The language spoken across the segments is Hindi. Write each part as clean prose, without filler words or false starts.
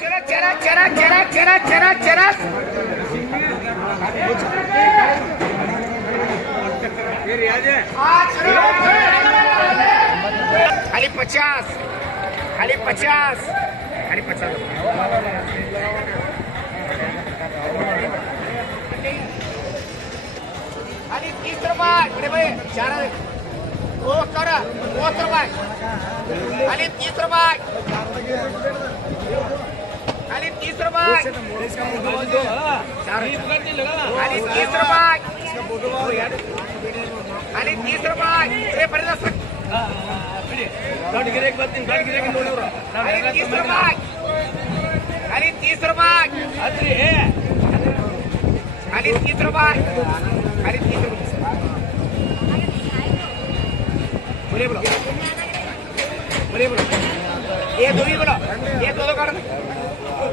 चला चला चला चला चला चला चला खाली 50 खाली 50 खाली 50 खाली 30 रुपये बड़े भाई 4 वो करा 30 रुपये खाली 30 रुपये खाली 30 रुपये खाली 30 रुपये खाली 30 रुपये अरे बड़े दस खाली 30 रुपये खाली 30 रुपये खाली 30 रुपये खाली 30 रुपये बोले बोलो बोले बोलो ये दो ही बोलो ये दो कर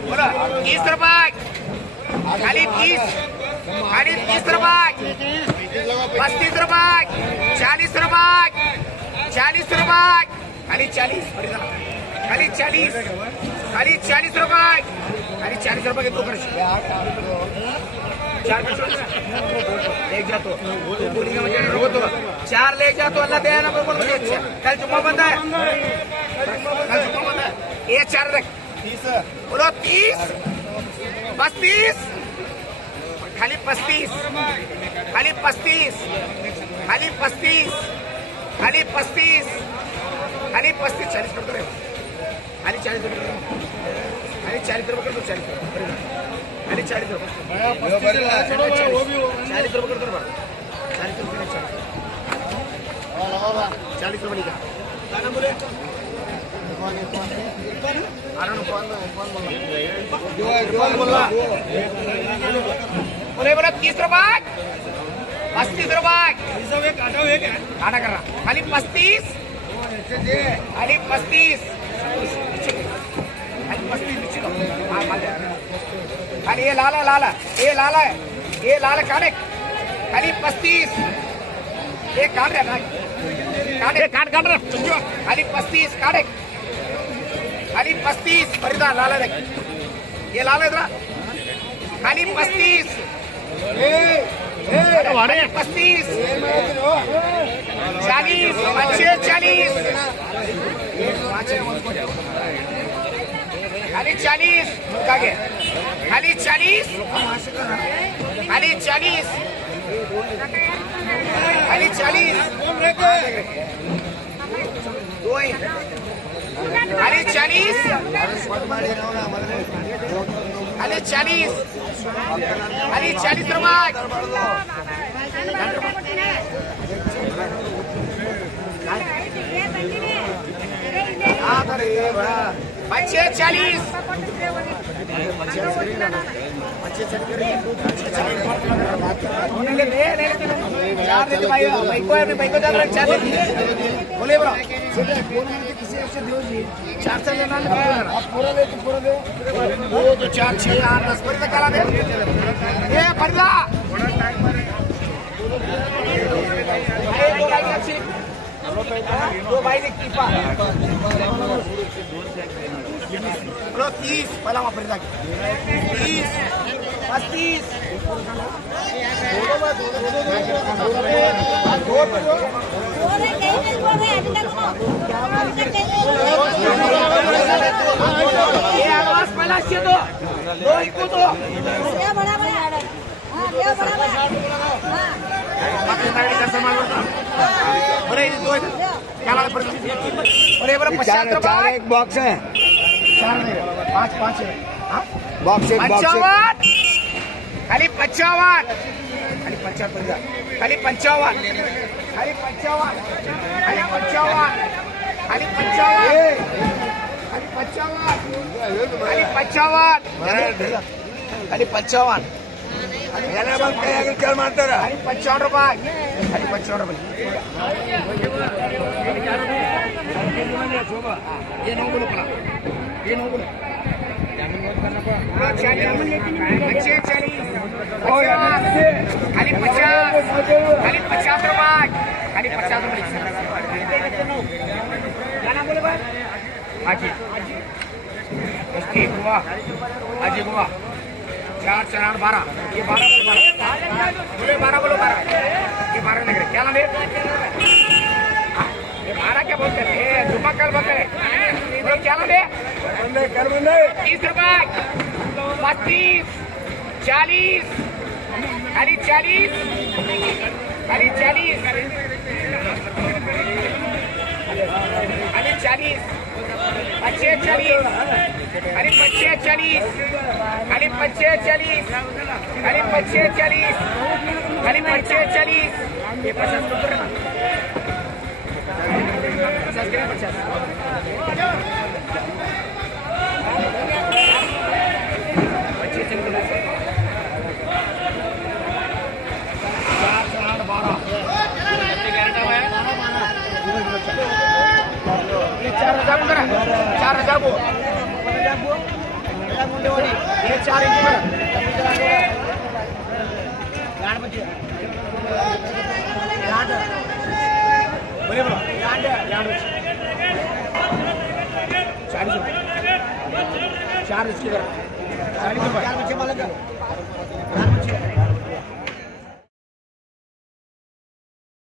बोलो 30 रुपये खाली 30 खाली 30 रुपये 35 रुपये 40 रुपये 40 रुपये खाली 40 खाली 40 खाली 40 रुपये खाली 40 रुपये के दो कर 4 ले जा तो बोली का मुझे रोको तो 4 ले जा तो अल्लाह दे ना बोल मुझे अच्छा कल जुम्मा बंद है कल जुम्मा बंद है ये 4 रख 30 बोलो 30 35 खाली 35 खाली 35 खाली 35 खाली 35 खाली 35 40 कर दो खाली 40 रुपये खाली 40 रुपये कर दो 40 खाली 40 रुपये 40 रुपये कर दो 40 रुपये 40 रुपये का गाना बोले बोले बोला 30 रुपये 35 रुपये काटा कर रहा खाली 35 खाली 35 खाली ये लाल है लाल है ये लाल है ये लाल काटे खाली 35 ये काट रहा भाई काटे काट काट रहा खाली 35 काटे खाली 35 फरीदा लाल है देख ये लाल है इधर खाली 35 35 40 अच्छे 40 खाली 40 खाली 40 खाली 40 खाली 40 खाली 40 खाली 40 खाली 40 रुपये बच्चे 40 बोले बोलो 4 से लेना पूरा दे तो पूरा दे 2 तो 4 6 8 10 पर तक करा दे ये फरला दो भाई देख टीपा 30 पहला वहाँ पर 30 35 ये आवाज पहला से दो इनको दो एक बॉक्स है 5 बॉक्स 55 खाली 55 खाली 55 खाली 55 खाली 55 खाली 55 खाली 55 खाली 55 खाली 55 क्या मारता रहा खाली 55 रुपये खाली 55 रुपये ये नो बोलो पड़ा ये नो बोलो अच्छे 40 खाली 50 खाली 50 रुपये खाली 50 रुपये क्या नाम बोले भाई हाजी गुआ अजी गुआ 4 4 8 12 ये 12 बोलो 12 ये 12 लग रहे क्या नाम है ये 12 क्या बोलते हैं ये जुम्मकल बोलते हैं ये क्या नाम है 30 रुपए 35 40 खाली 40 खाली 40 खाली 40 25 40 खाली 25 40 खाली 25 40 खाली 25 40 खाली 25 40 ये 50 रुपये ना 50 के 50 4,000 वो ये 4 इंच बोले बोलो 40 रुपये 40 रुपये